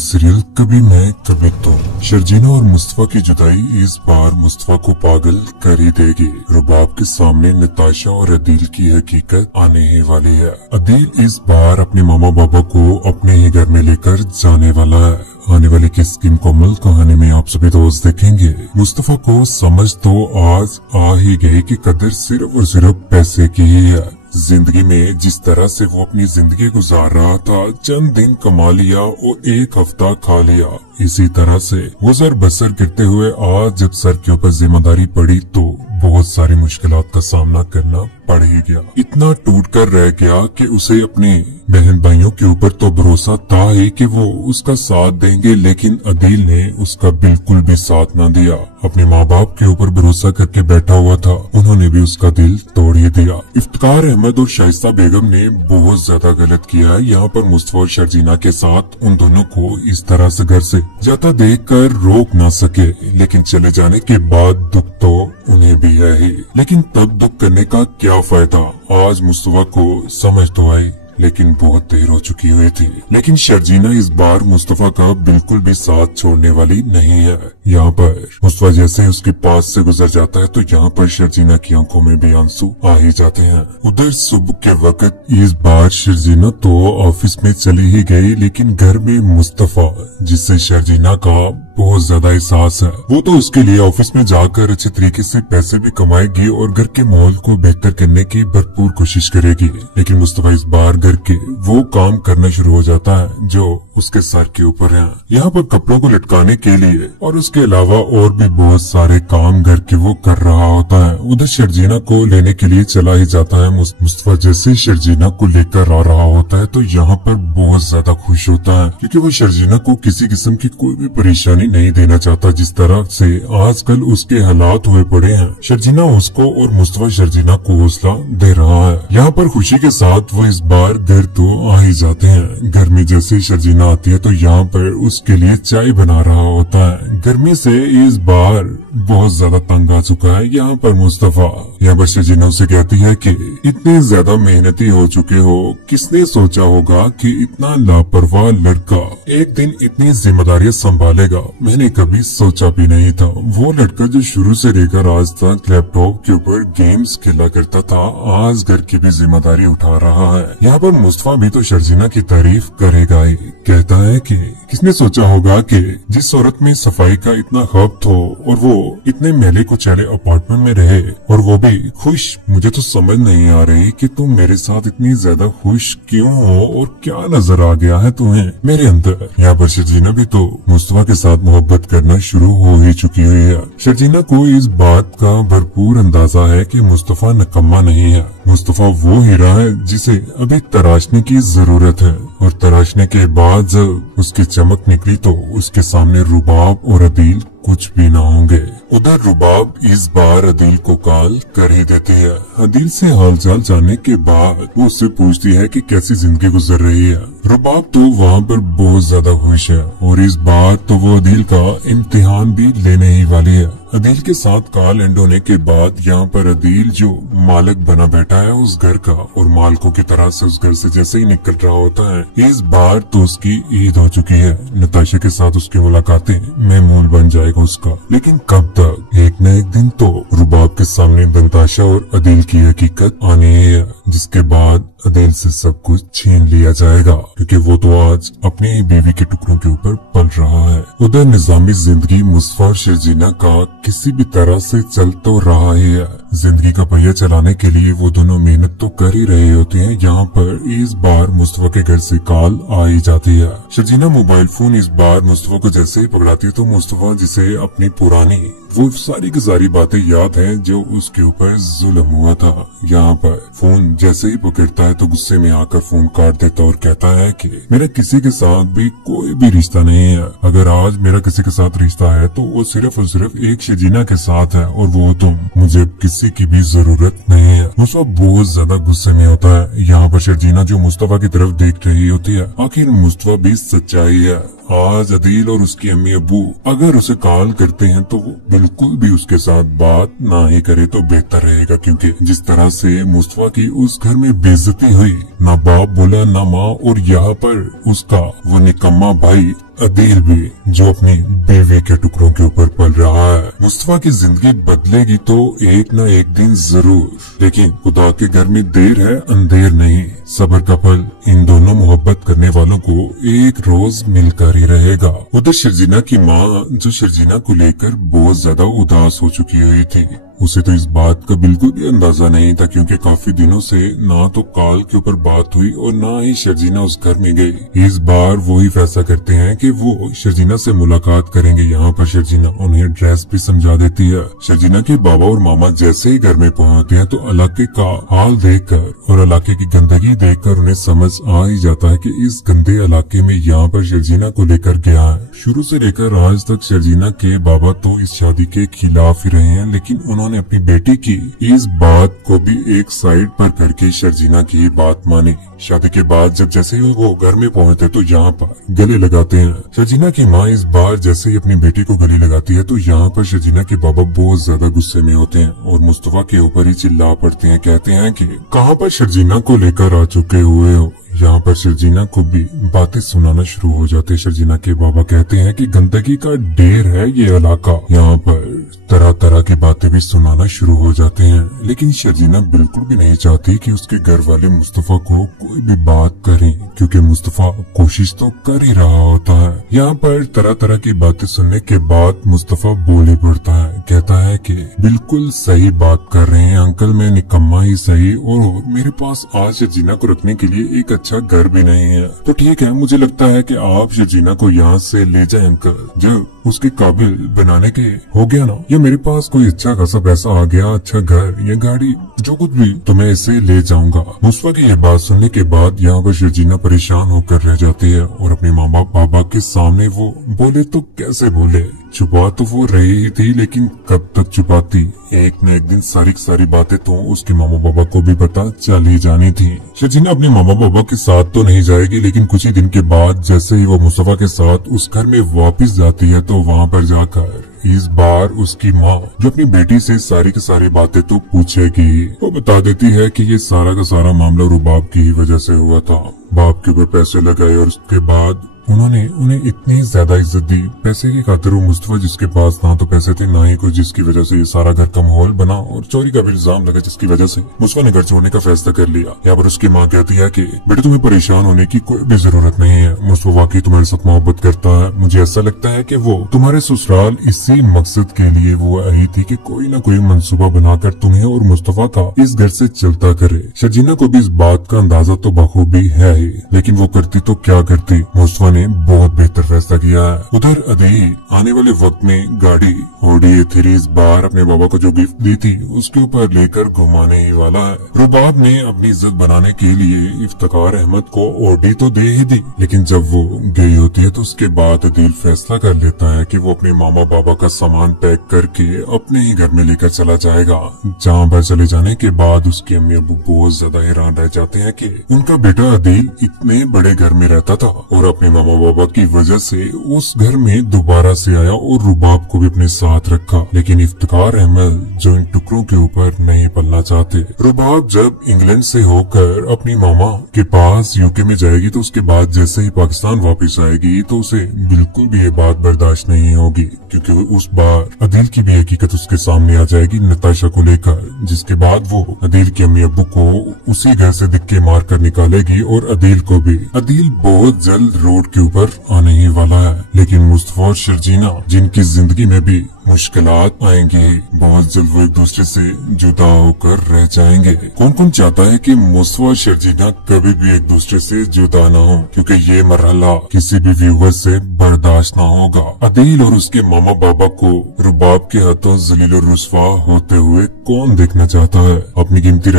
Serial कभी मैं कभी तुम। शर्जीना और मुस्तफा की जुदाई इस बार मुस्तफा को पागल कर ही देगी। रुबाब के सामने नताशा और अदील की हकीकत आने ही वाली है। अदील इस बार अपने मामा बाबा को अपने ही घर में लेकर जाने वाला है। आने वाली किसकी मुकम्मल कहानी में आप सभी दोस्त देखेंगे। मुस्तफा को समझ तो आज आ ही गई कि कदर सिर्फ और सिर्फ पैसे की ही है। जिंदगी में जिस तरह से वो अपनी जिंदगी गुजार रहा था, चंद दिन कमा लिया और एक हफ्ता खा लिया, इसी तरह से गुजर बसर करते हुए आज जब सर के ऊपर जिम्मेदारी पड़ी तो बहुत सारी मुश्किलात का सामना करना पड़ ही गया। इतना टूट कर रह गया कि उसे अपने बहन भाइयों के ऊपर तो भरोसा था ही कि वो उसका साथ देंगे, लेकिन अदील ने उसका बिल्कुल भी साथ न दिया। अपने माँ बाप के ऊपर भरोसा करके बैठा हुआ था, उन्होंने भी उसका दिल तोड़ ही दिया। इफ्तिकार अहमद और शाइस्ता बेगम ने बहुत ज्यादा गलत किया है। यहाँ पर मुस्तफा और शर्जीना के साथ उन दोनों को इस तरह से घर से जाता देखकर रोक ना सके, लेकिन चले जाने के बाद दुख तो उन्हें भी है ही। लेकिन तब दुख करने का क्या फायदा। आज मुस्तफा को समझ तो आई, लेकिन बहुत देर हो चुकी हुई थी। लेकिन शर्जीना इस बार मुस्तफा का बिल्कुल भी साथ छोड़ने वाली नहीं है। यहाँ पर मुस्तफा जैसे उसके पास से गुजर जाता है तो यहाँ पर शर्जीना की आंखों में भी आंसू आ ही जाते हैं। उधर सुबह के वक्त इस बार शर्जीना तो ऑफिस में चली ही गई, लेकिन घर में मुस्तफा, जिससे शर्जीना का बहुत ज्यादा एहसास है, वो तो उसके लिए ऑफिस में जाकर अच्छे तरीके से पैसे भी कमाएगी और घर के माहौल को बेहतर करने की भरपूर कोशिश करेगी। लेकिन मुस्तफा इस बार घर के वो काम करना शुरू हो जाता है जो उसके सर के ऊपर है। यहाँ पर कपड़ों को लटकाने के लिए और उसके अलावा और भी बहुत सारे काम घर के वो कर रहा होता है। उधर शर्जीना को लेने के लिए चला ही जाता है। मुस्तफा जैसे शर्जीना को लेकर आ रहा होता है तो यहाँ पर बहुत ज्यादा खुश होता है, क्योंकि वो शर्जीना को किसी किस्म की कोई भी परेशानी नहीं देना चाहता। जिस तरह से आजकल उसके हालात हुए पड़े हैं, शर्जीना उसको और मुस्तफा शर्जीना को हौसला दे रहा है। यहाँ पर खुशी के साथ वो इस बार घर तो आ ही जाते हैं। घर में जैसे शर्जीना आती है तो यहाँ पर उसके लिए चाय बना रहा होता है। गर्मी से इस बार बहुत ज्यादा तंग आ चुका है। यहाँ पर मुस्तफा यहाँ पर शर्जीना उसे कहती है कि इतने ज्यादा मेहनती हो चुके हो, किसने सोचा होगा कि इतना लापरवाह लड़का एक दिन इतनी जिम्मेदारियां संभालेगा। मैंने कभी सोचा भी नहीं था। वो लड़का जो शुरू से लेकर आज तक लैपटॉप के ऊपर गेम्स खेला करता था, आज घर की भी जिम्मेदारी उठा रहा है। यहाँ पर मुस्तफा भी तो शर्जीना की तारीफ करेगा ही। कहता है कि किसने सोचा होगा कि जिस औरत में सफाई का इतना खौफ हो और वो इतने मैले कुचैले अपार्टमेंट में रहे और वो भी खुश। मुझे तो समझ नहीं आ रही कि तुम मेरे साथ इतनी ज्यादा खुश क्यों हो और क्या नजर आ गया है तुम्हें मेरे अंदर। यहाँ पर शर्जीना भी तो मुस्तफा के साथ मोहब्बत करना शुरू हो ही चुकी हुई है। शर्जीना को इस बात का भरपूर अंदाजा है कि मुस्तफा निकम्मा नहीं है। मुस्तफा वो हीरा है जिसे अभी तराशने की जरूरत है, और तराशने के बाद जब उसकी चमक निकली तो उसके सामने रुबाब और अदील कुछ भी ना होंगे। उधर रुबाब इस बार अदील को कॉल कर ही देती है। अदील से हालचाल जानने के बाद वो उससे पूछती है कि कैसी जिंदगी गुजर रही है। रुबाब तो वहाँ पर बहुत ज्यादा खुश है और इस बार तो वो अदील का इम्तिहान भी लेने ही वाली है। अदील के साथ कॉल एंड होने के बाद यहाँ पर अदील जो मालिक बना बैठा है उस घर का, और मालिकों की तरह से उस घर से जैसे ही निकल रहा होता है, इस बार तो उसकी ईद हो चुकी है। नताशा के साथ उसकी मुलाकातें मामूल बन जाएगा उसका। लेकिन कब तक, एक न एक दिन तो रुबाब के सामने नताशा और अदील की हकीकत आनी है, जिसके बाद अदील से सब कुछ छीन लिया जाएगा, क्योंकि वो तो आज अपनी ही बीवी के टुकड़ों के ऊपर पल रहा है। उधर निजामी जिंदगी मुस्तफा और शर्जीना का किसी भी तरह से चल तो रहा ही है। जिंदगी का पहिया चलाने के लिए वो दोनों मेहनत तो कर ही रहे होते हैं। यहाँ पर इस बार मुस्तफा के घर से कॉल आ ही जाती है। शर्जीना मोबाइल फोन इस बार मुस्तफा को जैसे ही पकड़ाती है तो मुस्तफा जिसे अपनी पुरानी वो सारी की सारी बातें याद हैं जो उसके ऊपर जुल्म हुआ था। यहाँ पर फोन जैसे ही पकड़ता है तो गुस्से में आकर फोन काट देता और कहता है कि मेरा किसी के साथ भी कोई भी रिश्ता नहीं है। अगर आज मेरा किसी के साथ रिश्ता है तो वो सिर्फ और सिर्फ एक शर्जीना के साथ है, और वो तुम। मुझे किसी की भी जरूरत नहीं है। मुस्तफा बहुत ज्यादा गुस्से में होता है। यहाँ पर शर्जीना जो मुस्तफा की तरफ देख रही होती है, आखिर मुस्तफा भी सच्चाई है। आज अदील और उसकी अम्मी अब्बू अगर उसे कॉल करते हैं तो वो बिल्कुल भी उसके साथ बात ना ही करे तो बेहतर रहेगा, क्योंकि जिस तरह से मुस्तफा की उस घर में बेइज्जती हुई, ना बाप बोला ना माँ, और यहाँ पर उसका वो निकम्मा भाई अदील भी जो अपनी बीवी के टुकड़ों के ऊपर पल रहा है। मुस्तफा की जिंदगी बदलेगी तो एक न एक दिन जरूर, लेकिन खुदा के घर में देर है अंधेर नहीं। सब्र का फल इन दोनों मोहब्बत करने वालों को एक रोज मिलकर ही रहेगा। उधर शर्जीना की माँ, जो शर्जीना को लेकर बहुत ज्यादा उदास हो चुकी हुई थी, उसे तो इस बात का बिल्कुल भी अंदाजा नहीं था, क्योंकि काफी दिनों से ना तो कॉल के ऊपर बात हुई और ना ही शर्जीना उस घर में गई। इस बार वो ही फैसला करते हैं कि वो शर्जीना से मुलाकात करेंगे। यहाँ पर शर्जीना उन्हें एड्रेस भी समझा देती है। शर्जीना के बाबा और मामा जैसे ही घर में पहुँचते हैं तो इलाके का हाल देखकर और इलाके की गंदगी देखकर उन्हें समझ आ ही जाता है कि इस गंदे इलाके में यहाँ पर शर्जीना को लेकर गया है। शुरू से लेकर आज तक शर्जीना के बाबा तो इस शादी के खिलाफ ही रहे हैं, लेकिन उन्होंने अपनी बेटी की इस बात को भी एक साइड पर करके शर्जीना की बात मानी। शादी के बाद जब जैसे ही वो घर में पहुंचते तो यहाँ पर गले लगाते हैं। शर्जीना की माँ इस बार जैसे ही अपनी बेटी को गले लगाती है तो यहाँ पर शर्जीना के बाबा बहुत ज्यादा गुस्से में होते हैं और मुस्तफा के ऊपर ही चिल्ला पड़ते हैं। कहते हैं कि कहाँ पर शर्जीना को लेकर आ चुके हुए हो। यहाँ पर शर्जीना को भी बातें सुनाना शुरू हो जाते हैं। शर्जीना के बाबा कहते हैं कि गंदगी का ढेर है ये इलाका, यहाँ पर तरह तरह की बातें भी सुनाना शुरू हो जाते हैं। लेकिन शर्जीना बिल्कुल भी नहीं चाहती कि उसके घर वाले मुस्तफा को कोई भी बात करें, क्योंकि मुस्तफा कोशिश तो कर ही रहा होता है। यहाँ पर तरह तरह की बातें सुनने के बाद मुस्तफा बोले पड़ता है। कहता है कि बिल्कुल सही बात कर रहे हैं अंकल, मैं निकम्मा ही सही, और मेरे पास आज शर्जीना को रखने के लिए एक अच्छा घर भी नहीं है। तो ठीक है, मुझे लगता है कि आप शर्जीना को यहाँ से ले जाएं अंकल। जब उसके काबिल बनाने के हो गया ना, या मेरे पास कोई अच्छा खासा पैसा आ गया, अच्छा घर या गाड़ी, जो कुछ भी, तो मैं इसे ले जाऊंगा। मुस्तफा की यह बात सुनने के बाद यहाँ पर शर्जीना परेशान होकर रह जाती है और अपने माँ बाबा के सामने वो बोले तो कैसे बोले। छुपा तो वो रही ही थी, लेकिन कब तक छुपाती। एक न एक दिन सारी सारी बातें तो उसके मामा बाबा को भी पता चल ही जानी थी। शर्जीना अपने मामा बाबा के साथ तो नहीं जाएगी, लेकिन कुछ ही दिन के बाद जैसे ही वो मुस्तफा के साथ उस घर में वापस जाती है तो वहाँ पर जाकर इस बार उसकी माँ, जो अपनी बेटी से सारी की सारी बातें तो पूछेगी, वो बता देती है कि ये सारा का सारा मामला रुबाब की ही वजह से हुआ था। बाप के ऊपर पैसे लगाए और उसके बाद उन्होंने उन्हें इतनी ज्यादा इज्जत दी पैसे की खातिर। वो मुस्तफा जिसके पास ना तो पैसे थे ना ही कुछ, जिसकी वजह से ये सारा घर का माहौल बना और चोरी का भी इल्जाम लगा, जिसकी वजह से मुस्तफा ने घर छोड़ने का फैसला कर लिया। यहाँ पर उसकी माँ कहती है कि बेटे तुम्हें परेशान होने की कोई भी जरूरत नहीं है, मुस्तफा वाकई तुम्हारे साथ मोहब्बत करता है। मुझे ऐसा लगता है कि वो तुम्हारे ससुराल इसी मकसद के लिए वो आई थी कि कोई न कोई मंसूबा बनाकर तुम्हें और मुस्तफा का इस घर से चलता करे। शर्जीना को भी इस बात का अंदाजा तो बखूबी है ही, लेकिन वो करती तो क्या करती। मुस्तफा ने बहुत बेहतर फैसला किया है। उधर अदील आने वाले वक्त में गाड़ी ऑडी A3 इस बार अपने बाबा को जो गिफ्ट दी थी उसके ऊपर लेकर घुमाने ही वाला है। रुबाब ने अपनी इज्जत बनाने के लिए इफ्तिकार अहमद को ऑडी तो दे ही दी, लेकिन जब वो गई होती है तो उसके बाद अदील फैसला कर लेता है कि वो अपने मामा बाबा का सामान पैक करके अपने ही घर में लेकर चला जाएगा। जहाँ पर चले जाने के बाद उसके अम्मी अब्बू बहुत ज्यादा हैरान रह जाते हैं कि उनका बेटा अदील इतने बड़े घर में रहता था और अपने मामा बाबा की वजह से उस घर में दोबारा से आया और रुबाब को भी अपने साथ रखा। लेकिन इफ्तिकार अहमद जो इन टुकड़ों के ऊपर नहीं पलना चाहते। रुबाब जब इंग्लैंड से होकर अपनी मामा के पास यूके में जाएगी तो उसके बाद जैसे ही पाकिस्तान वापस आएगी तो उसे बिल्कुल भी ये बात बर्दाश्त नहीं होगी, क्योंकि उस बार अदील की भी हकीकत उसके सामने आ जाएगी नताशा को लेकर, जिसके बाद वो अदील के अम्मी अब्बू को उसी घर से दिक्के मार कर निकालेगी और अदील को भी। अदील बहुत जल्द रोड के ऊपर आने ही वाला है, लेकिन मुस्तफा और शर्जीना जिनकी जिंदगी में भी मुश्किलात आएंगी, बहुत जल्द वो एक दूसरे से जुदा होकर रह जाएंगे। कौन कौन चाहता है कि मुस्तफा और शर्जीना कभी भी एक दूसरे से जुदा ना हो, क्योंकि ये मरहला किसी भी व्यूअर से बर्दाश्त ना होगा। अदील और उसके मामा बाबा को रुबाब के हाथों जलील और रुस्वा होते हुए कौन देखना चाहता है। अपनी कीमती